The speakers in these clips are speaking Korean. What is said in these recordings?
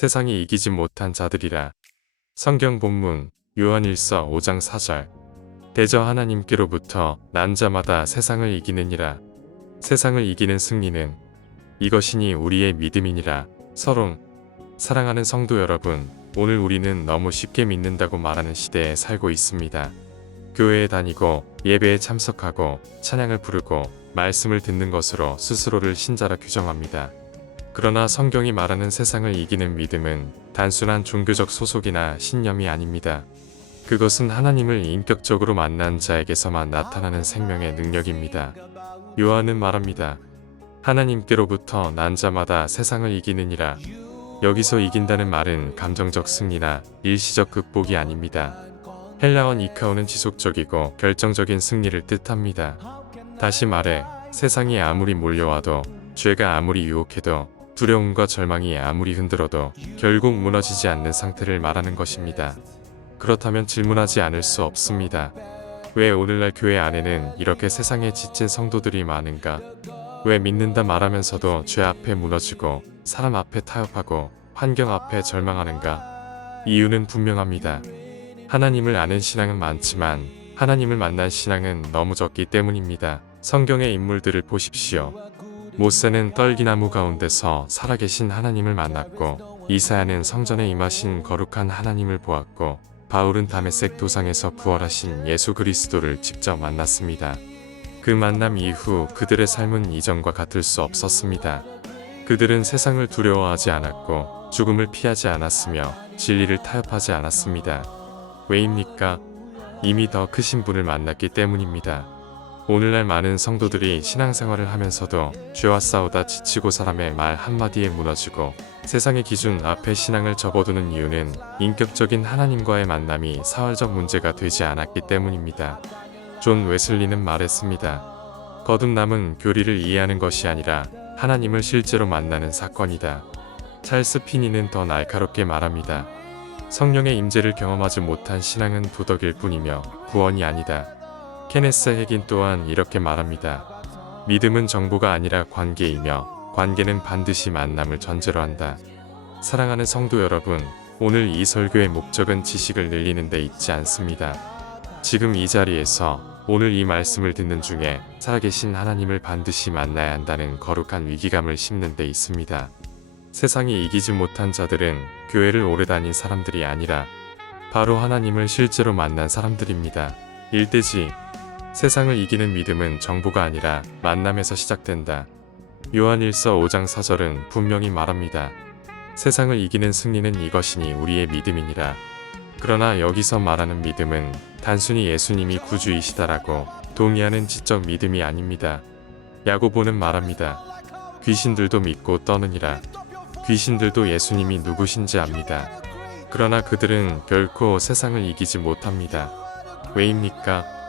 세상이 이기지 못한 자들이라. 성경 본문 요한일서 5장 4절. 대저 하나님께로부터 난 자마다 세상을 이기느니라. 세상을 이기는 승리는 이것이니 우리의 믿음이니라. 서론. 사랑하는 성도 여러분, 오늘 우리는 너무 쉽게 믿는다고 말하는 시대에 살고 있습니다. 교회에 다니고 예배에 참석하고 찬양을 부르고 말씀을 듣는 것으로 스스로를 신자라 규정합니다. 그러나 성경이 말하는 세상을 이기는 믿음은 단순한 종교적 소속이나 신념이 아닙니다. 그것은 하나님을 인격적으로 만난 자에게서만 나타나는 생명의 능력입니다. 요한은 말합니다. 하나님께로부터 난 자마다 세상을 이기느니라. 여기서 이긴다는 말은 감정적 승리나 일시적 극복이 아닙니다. 헬라어 이카오는 지속적이고 결정적인 승리를 뜻합니다. 다시 말해 세상이 아무리 몰려와도, 죄가 아무리 유혹해도, 두려움과 절망이 아무리 흔들어도 결국 무너지지 않는 상태를 말하는 것입니다. 그렇다면 질문하지 않을 수 없습니다. 왜 오늘날 교회 안에는 이렇게 세상에 지친 성도들이 많은가? 왜 믿는다 말하면서도 죄 앞에 무너지고 사람 앞에 타협하고 환경 앞에 절망하는가? 이유는 분명합니다. 하나님을 아는 신앙은 많지만 하나님을 만난 신앙은 너무 적기 때문입니다. 성경의 인물들을 보십시오. 모세는 떨기나무 가운데서 살아계신 하나님을 만났고, 이사야는 성전에 임하신 거룩한 하나님을 보았고, 바울은 다메섹 도상에서 부활하신 예수 그리스도를 직접 만났습니다. 그 만남 이후 그들의 삶은 이전과 같을 수 없었습니다. 그들은 세상을 두려워하지 않았고 죽음을 피하지 않았으며 진리를 타협하지 않았습니다. 왜입니까? 이미 더 크신 분을 만났기 때문입니다. 오늘날 많은 성도들이 신앙생활을 하면서도 죄와 싸우다 지치고 사람의 말 한마디에 무너지고 세상의 기준 앞에 신앙을 접어두는 이유는 인격적인 하나님과의 만남이 사활적 문제가 되지 않았기 때문입니다. 존 웨슬리는 말했습니다. 거듭남은 교리를 이해하는 것이 아니라 하나님을 실제로 만나는 사건이다. 찰스 피니는 더 날카롭게 말합니다. 성령의 임재를 경험하지 못한 신앙은 도덕일 뿐이며 구원이 아니다. 케네스 해긴 또한 이렇게 말합니다. 믿음은 정보가 아니라 관계이며 관계는 반드시 만남을 전제로 한다. 사랑하는 성도 여러분, 오늘 이 설교의 목적은 지식을 늘리는 데 있지 않습니다. 지금 이 자리에서 오늘 이 말씀을 듣는 중에 살아계신 하나님을 반드시 만나야 한다는 거룩한 위기감을 심는 데 있습니다. 세상이 이기지 못한 자들은 교회를 오래 다닌 사람들이 아니라 바로 하나님을 실제로 만난 사람들입니다. 일대지. 세상을 이기는 믿음은 정보가 아니라 만남에서 시작된다. 요한일서 5장 4절은 분명히 말합니다. 세상을 이기는 승리는 이것이니 우리의 믿음이니라. 그러나 여기서 말하는 믿음은 단순히 예수님이 구주이시다라고 동의하는 지적 믿음이 아닙니다. 야고보는 말합니다. 귀신들도 믿고 떠느니라. 귀신들도 예수님이 누구신지 압니다. 그러나 그들은 결코 세상을 이기지 못합니다. 왜입니까?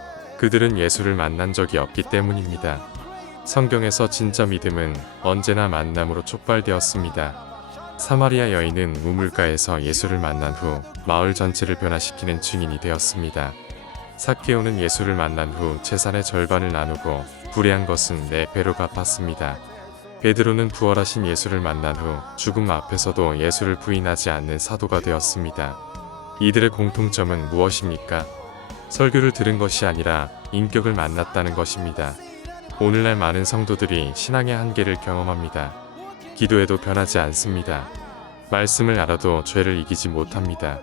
그들은 예수를 만난 적이 없기 때문입니다. 성경에서 진짜 믿음은 언제나 만남으로 촉발되었습니다. 사마리아 여인은 우물가에서 예수를 만난 후 마을 전체를 변화시키는 증인이 되었습니다. 삭개오는 예수를 만난 후 재산의 절반을 나누고 불의한 것은 4배로 갚았습니다. 베드로는 부활하신 예수를 만난 후 죽음 앞에서도 예수를 부인하지 않는 사도가 되었습니다. 이들의 공통점은 무엇입니까? 설교를 들은 것이 아니라 인격을 만났다는 것입니다. 오늘날 많은 성도들이 신앙의 한계를 경험합니다. 기도해도 변하지 않습니다. 말씀을 알아도 죄를 이기지 못합니다.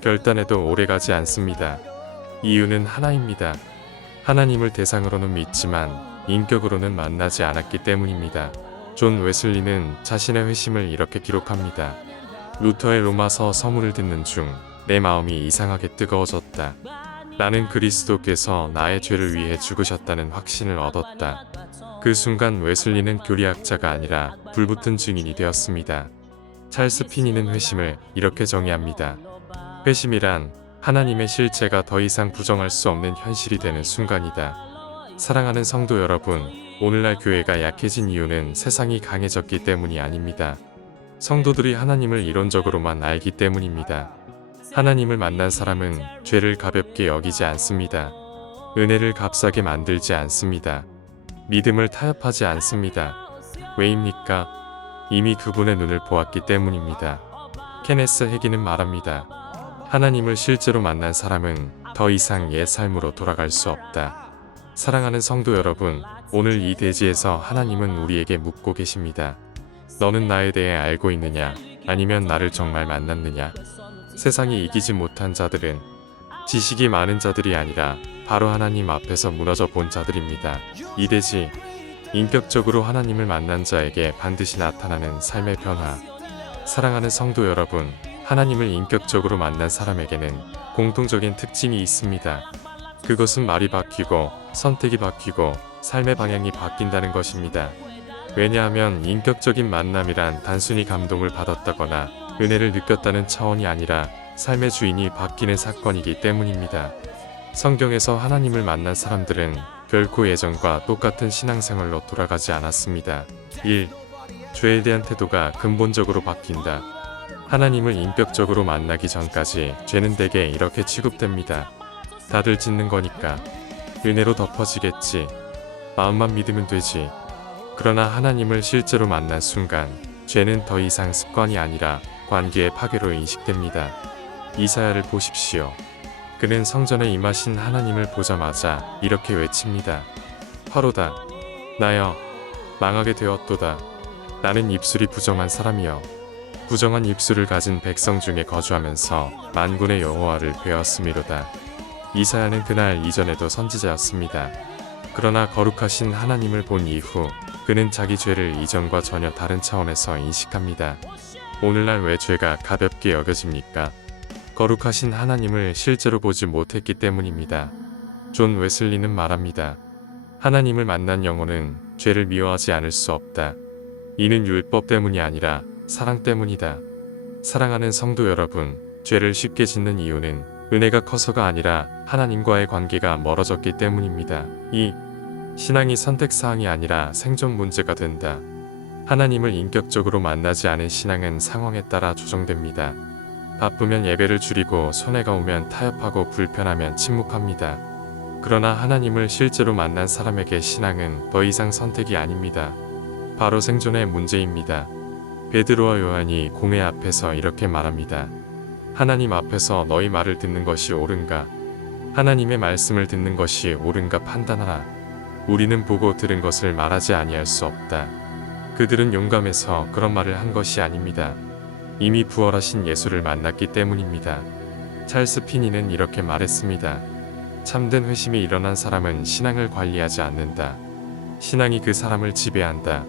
결단해도 오래가지 않습니다. 이유는 하나입니다. 하나님을 대상으로는 믿지만 인격으로는 만나지 않았기 때문입니다. 존 웨슬리는 자신의 회심을 이렇게 기록합니다. 루터의 로마서 서문을 듣는 중 내 마음이 이상하게 뜨거워졌다. 나는 그리스도께서 나의 죄를 위해 죽으셨다는 확신을 얻었다. 그 순간 웨슬리는 교리학자가 아니라 불붙은 증인이 되었습니다. 찰스 피니는 회심을 이렇게 정의합니다. 회심이란 하나님의 실체가 더 이상 부정할 수 없는 현실이 되는 순간이다. 사랑하는 성도 여러분, 오늘날 교회가 약해진 이유는 세상이 강해졌기 때문이 아닙니다. 성도들이 하나님을 이론적으로만 알기 때문입니다. 하나님을 만난 사람은 죄를 가볍게 여기지 않습니다. 은혜를 값싸게 만들지 않습니다. 믿음을 타협하지 않습니다. 왜입니까? 이미 그분의 눈을 보았기 때문입니다. 케네스 해기는 말합니다. 하나님을 실제로 만난 사람은 더 이상 옛 삶으로 돌아갈 수 없다. 사랑하는 성도 여러분, 오늘 이 대지에서 하나님은 우리에게 묻고 계십니다. 너는 나에 대해 알고 있느냐? 아니면 나를 정말 만났느냐? 세상이 이기지 못한 자들은 지식이 많은 자들이 아니라 바로 하나님 앞에서 무너져 본 자들입니다. 이 대지, 인격적으로 하나님을 만난 자에게 반드시 나타나는 삶의 변화. 사랑하는 성도 여러분, 하나님을 인격적으로 만난 사람에게는 공통적인 특징이 있습니다. 그것은 말이 바뀌고 선택이 바뀌고 삶의 방향이 바뀐다는 것입니다. 왜냐하면 인격적인 만남이란 단순히 감동을 받았다거나 은혜를 느꼈다는 차원이 아니라 삶의 주인이 바뀌는 사건이기 때문입니다. 성경에서 하나님을 만난 사람들은 결코 예전과 똑같은 신앙생활로 돌아가지 않았습니다. 1. 죄에 대한 태도가 근본적으로 바뀐다. 하나님을 인격적으로 만나기 전까지 죄는 대개 이렇게 취급됩니다. 다들 짓는 거니까 은혜로 덮어지겠지. 마음만 믿으면 되지. 그러나 하나님을 실제로 만난 순간 죄는 더 이상 습관이 아니라 관계의 파괴로 인식됩니다. 이사야를 보십시오. 그는 성전에 임하신 하나님을 보자마자 이렇게 외칩니다. 화로다. 나여 망하게 되었도다. 나는 입술이 부정한 사람이여. 부정한 입술을 가진 백성 중에 거주하면서 만군의 여호와를 배웠음이로다. 이사야는 그날 이전에도 선지자였습니다. 그러나 거룩하신 하나님을 본 이후 그는 자기 죄를 이전과 전혀 다른 차원에서 인식합니다. 오늘날 왜 죄가 가볍게 여겨집니까? 거룩하신 하나님을 실제로 보지 못했기 때문입니다. 존 웨슬리는 말합니다. 하나님을 만난 영혼은 죄를 미워하지 않을 수 없다. 이는 율법 때문이 아니라 사랑 때문이다. 사랑하는 성도 여러분, 죄를 쉽게 짓는 이유는 은혜가 커서가 아니라 하나님과의 관계가 멀어졌기 때문입니다. 2. 신앙이 선택사항이 아니라 생존 문제가 된다. 하나님을 인격적으로 만나지 않은 신앙은 상황에 따라 조정됩니다. 바쁘면 예배를 줄이고 손해가 오면 타협하고 불편하면 침묵합니다. 그러나 하나님을 실제로 만난 사람에게 신앙은 더 이상 선택이 아닙니다. 바로 생존의 문제입니다. 베드로와 요한이 공회 앞에서 이렇게 말합니다. 하나님 앞에서 너희 말을 듣는 것이 옳은가? 하나님의 말씀을 듣는 것이 옳은가 판단하라. 우리는 보고 들은 것을 말하지 아니할 수 없다. 그들은 용감해서 그런 말을 한 것이 아닙니다. 이미 부활하신 예수를 만났기 때문입니다. 찰스 피니는 이렇게 말했습니다. 참된 회심이 일어난 사람은 신앙을 관리하지 않는다. 신앙이 그 사람을 지배한다.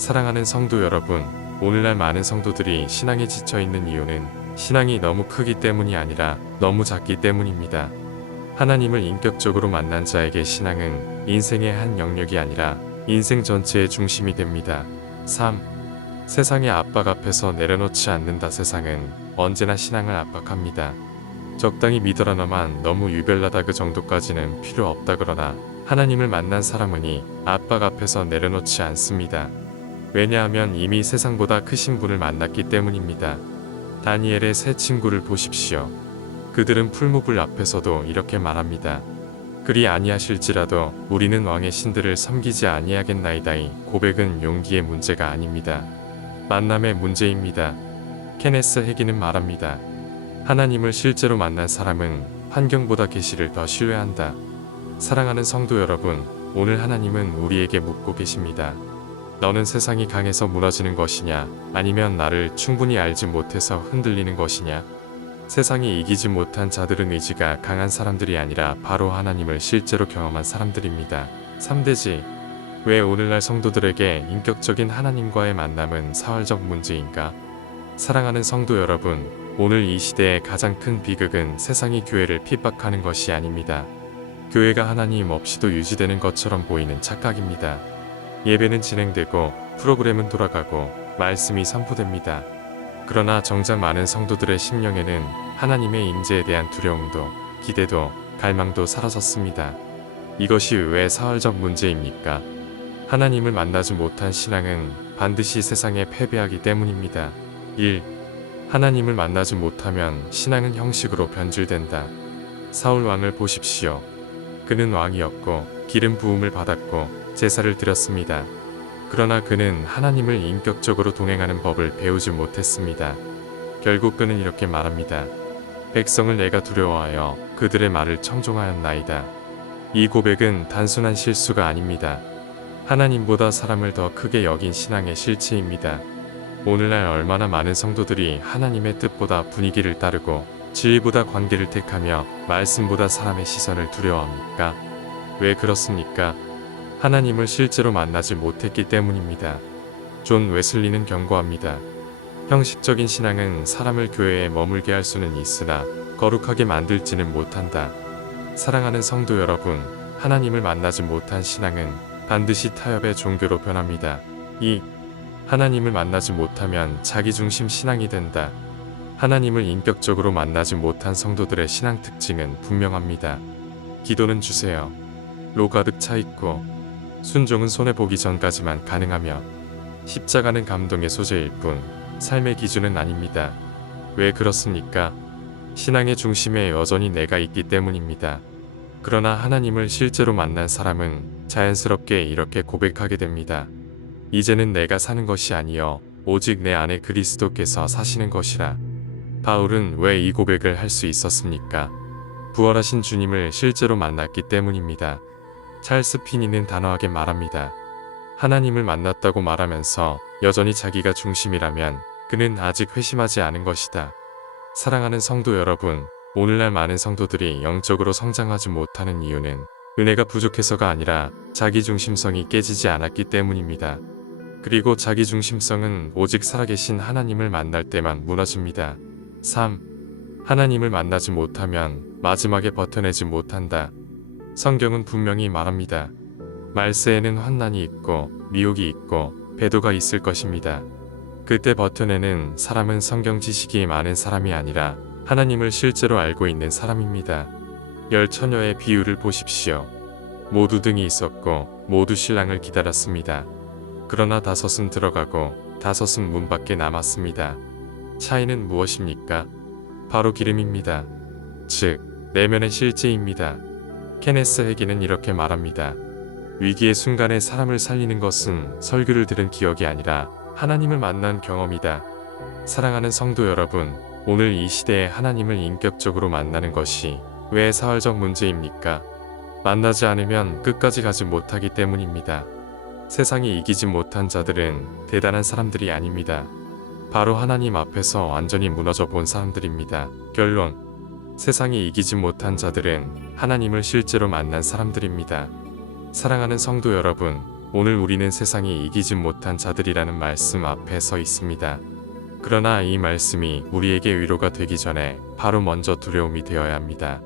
사랑하는 성도 여러분, 오늘날 많은 성도들이 신앙에 지쳐있는 이유는 신앙이 너무 크기 때문이 아니라 너무 작기 때문입니다. 하나님을 인격적으로 만난 자에게 신앙은 인생의 한 영역이 아니라 인생 전체의 중심이 됩니다. 3. 세상의 압박 앞에서 내려놓지 않는다. 세상은 언제나 신앙을 압박합니다. 적당히 믿어라 너만 너무 유별나다 그 정도까지는 필요 없다. 그러나 하나님을 만난 사람은이 압박 앞에서 내려놓지 않습니다. 왜냐하면 이미 세상보다 크신 분을 만났기 때문입니다. 다니엘의 세 친구를 보십시오. 그들은 풀무불 앞에서도 이렇게 말합니다. 그리 아니하실지라도 우리는 왕의 신들을 섬기지 아니하겠나이다이 고백은 용기의 문제가 아닙니다. 만남의 문제입니다. 케네스 해기는 말합니다. 하나님을 실제로 만난 사람은 환경보다 계시를 더 신뢰한다. 사랑하는 성도 여러분, 오늘 하나님은 우리에게 묻고 계십니다. 너는 세상이 강해서 무너지는 것이냐? 아니면 나를 충분히 알지 못해서 흔들리는 것이냐? 세상이 이기지 못한 자들은 의지가 강한 사람들이 아니라 바로 하나님을 실제로 경험한 사람들입니다. 3대지, 왜 오늘날 성도들에게 인격적인 하나님과의 만남은 사활적 문제인가? 사랑하는 성도 여러분, 오늘 이 시대의 가장 큰 비극은 세상이 교회를 핍박하는 것이 아닙니다. 교회가 하나님 없이도 유지되는 것처럼 보이는 착각입니다. 예배는 진행되고 프로그램은 돌아가고 말씀이 선포됩니다. 그러나 정작 많은 성도들의 심령에는 하나님의 임재에 대한 두려움도 기대도 갈망도 사라졌습니다. 이것이 왜 사활적 문제입니까? 하나님을 만나지 못한 신앙은 반드시 세상에 패배하기 때문입니다. 1. 하나님을 만나지 못하면 신앙은 형식으로 변질된다. 사울 왕을 보십시오. 그는 왕이었고 기름 부음을 받았고 제사를 드렸습니다. 그러나 그는 하나님을 인격적으로 동행하는 법을 배우지 못했습니다. 결국 그는 이렇게 말합니다. 백성을 내가 두려워하여 그들의 말을 청종하였나이다. 이 고백은 단순한 실수가 아닙니다. 하나님보다 사람을 더 크게 여긴 신앙의 실체입니다. 오늘날 얼마나 많은 성도들이 하나님의 뜻보다 분위기를 따르고 진리보다 관계를 택하며 말씀보다 사람의 시선을 두려워합니까? 왜 그렇습니까? 하나님을 실제로 만나지 못했기 때문입니다. 존 웨슬리는 경고합니다. 형식적인 신앙은 사람을 교회에 머물게 할 수는 있으나 거룩하게 만들지는 못한다. 사랑하는 성도 여러분, 하나님을 만나지 못한 신앙은 반드시 타협의 종교로 변합니다. 2. 하나님을 만나지 못하면 자기중심 신앙이 된다. 하나님을 인격적으로 만나지 못한 성도들의 신앙 특징은 분명합니다. 기도는 주세요. 로 가득 차 있고 순종은 손해보기 전까지만 가능하며 십자가는 감동의 소재일 뿐 삶의 기준은 아닙니다. 왜 그렇습니까? 신앙의 중심에 여전히 내가 있기 때문입니다. 그러나 하나님을 실제로 만난 사람은 자연스럽게 이렇게 고백하게 됩니다. 이제는 내가 사는 것이 아니여 오직 내 안에 그리스도께서 사시는 것이라. 바울은 왜 이 고백을 할 수 있었습니까? 부활하신 주님을 실제로 만났기 때문입니다. 찰스 피니는 단호하게 말합니다. 하나님을 만났다고 말하면서 여전히 자기가 중심이라면 그는 아직 회심하지 않은 것이다. 사랑하는 성도 여러분, 오늘날 많은 성도들이 영적으로 성장하지 못하는 이유는 은혜가 부족해서가 아니라 자기중심성이 깨지지 않았기 때문입니다. 그리고 자기중심성은 오직 살아계신 하나님을 만날 때만 무너집니다. 3. 하나님을 만나지 못하면 마지막에 버텨내지 못한다. 성경은 분명히 말합니다. 말세에는 환난이 있고 미혹이 있고 배도가 있을 것입니다. 그때 버텨내는 사람은 성경 지식이 많은 사람이 아니라 하나님을 실제로 알고 있는 사람입니다. 열 처녀의 비유를 보십시오. 모두 등이 있었고 모두 신랑을 기다렸습니다. 그러나 5은 들어가고 5은 문 밖에 남았습니다. 차이는 무엇입니까? 바로 기름입니다. 즉, 내면의 실제입니다. 케네스 해기는 이렇게 말합니다. 위기의 순간에 사람을 살리는 것은 설교를 들은 기억이 아니라 하나님을 만난 경험이다. 사랑하는 성도 여러분, 오늘 이 시대에 하나님을 인격적으로 만나는 것이 왜 사활적 문제입니까? 만나지 않으면 끝까지 가지 못하기 때문입니다. 세상이 이기지 못한 자들은 대단한 사람들이 아닙니다. 바로 하나님 앞에서 완전히 무너져 본 사람들입니다. 결론, 세상이 이기지 못한 자들은 하나님을 실제로 만난 사람들입니다. 사랑하는 성도 여러분, 오늘 우리는 세상이 이기지 못한 자들이라는 말씀 앞에 서 있습니다. 그러나 이 말씀이 우리에게 위로가 되기 전에 바로 먼저 두려움이 되어야 합니다.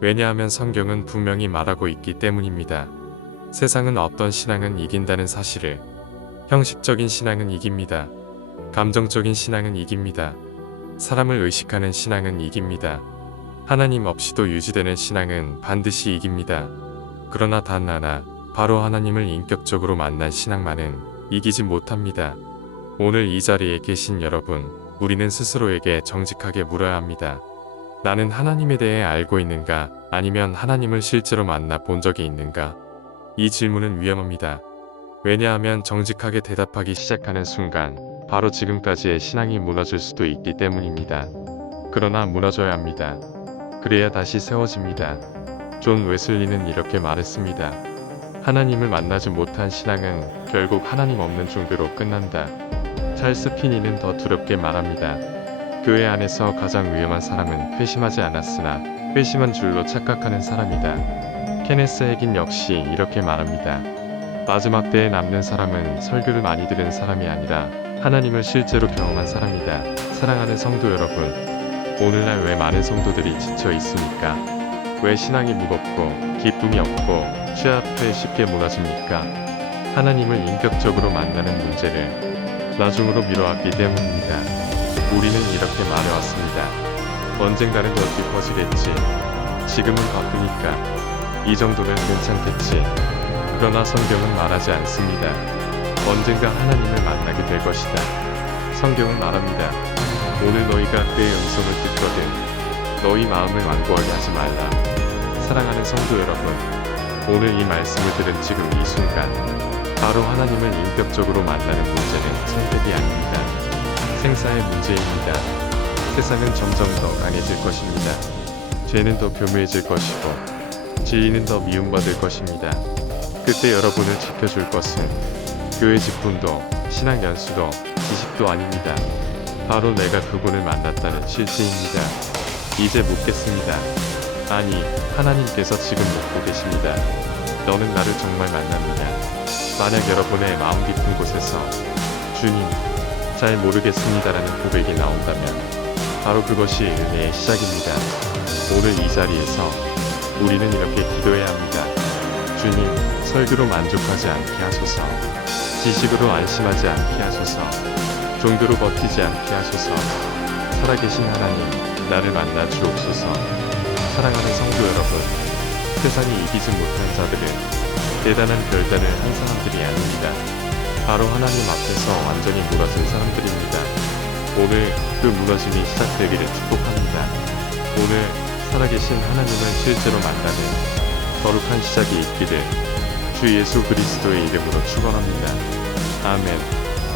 왜냐하면 성경은 분명히 말하고 있기 때문입니다. 세상은 어떤 신앙은 이긴다는 사실을, 형식적인 신앙은 이깁니다. 감정적인 신앙은 이깁니다. 사람을 의식하는 신앙은 이깁니다. 하나님 없이도 유지되는 신앙은 반드시 이깁니다. 그러나 단 하나, 바로 하나님을 인격적으로 만난 신앙만은 이기지 못합니다. 오늘 이 자리에 계신 여러분, 우리는 스스로에게 정직하게 물어야 합니다. 나는 하나님에 대해 알고 있는가? 아니면 하나님을 실제로 만나 본 적이 있는가? 이 질문은 위험합니다. 왜냐하면 정직하게 대답하기 시작하는 순간 바로 지금까지의 신앙이 무너질 수도 있기 때문입니다. 그러나 무너져야 합니다. 그래야 다시 세워집니다. 존 웨슬리는 이렇게 말했습니다. 하나님을 만나지 못한 신앙은 결국 하나님 없는 종교로 끝난다. 찰스 피니는 더 두렵게 말합니다. 교회 안에서 가장 위험한 사람은 회심하지 않았으나 회심한 줄로 착각하는 사람이다. 케네스 해긴 역시 이렇게 말합니다. 마지막 때에 남는 사람은 설교를 많이 들은 사람이 아니라 하나님을 실제로 경험한 사람이다. 사랑하는 성도 여러분, 오늘날 왜 많은 성도들이 지쳐 있습니까? 왜 신앙이 무겁고 기쁨이 없고 취합에 쉽게 무너집니까? 하나님을 인격적으로 만나는 문제를 나중으로 미뤄왔기 때문입니다. 우리는 이렇게 말해왔습니다. 언젠가는 더 깊어지겠지. 지금은 바쁘니까 이 정도는 괜찮겠지. 그러나 성경은 말하지 않습니다. 언젠가 하나님을 만나게 될 것이다. 성경은 말합니다. 오늘 너희가 그의 음성을 듣거든 너희 마음을 완고하게 하지 말라. 사랑하는 성도 여러분, 오늘 이 말씀을 들은 지금 이 순간 바로 하나님을 인격적으로 만나는 문제는 선택이 아닙니다. 생사의 문제입니다. 세상은 점점 더 강해질 것입니다. 죄는 더 교묘해질 것이고 진리는 더 미움받을 것입니다. 그때 여러분을 지켜줄 것은 교회 직분도 신앙 연수도 지식도 아닙니다. 바로 내가 그분을 만났다는 실체입니다. 이제 묻겠습니다. 아니, 하나님께서 지금 묻고 계십니다. 너는 나를 정말 만났느냐? 만약 여러분의 마음 깊은 곳에서 주님, 잘 모르겠습니다라는 고백이 나온다면 바로 그것이 은혜의 시작입니다. 오늘 이 자리에서 우리는 이렇게 기도해야 합니다. 주님, 설교로 만족하지 않게 하소서. 지식으로 안심하지 않게 하소서. 정도로 버티지 않게 하소서. 살아계신 하나님, 나를 만나 주옵소서. 사랑하는 성도 여러분, 세상이 이기지 못한 자들은 대단한 결단을 한 사람들이 아닙니다. 바로 하나님 앞에서 완전히 무너진 사람들입니다. 오늘 그 무너짐이 시작되기를 축복합니다. 오늘 살아계신 하나님을 실제로 만나는 거룩한 시작이 있기를 주 예수 그리스도의 이름으로 축원합니다. 아멘.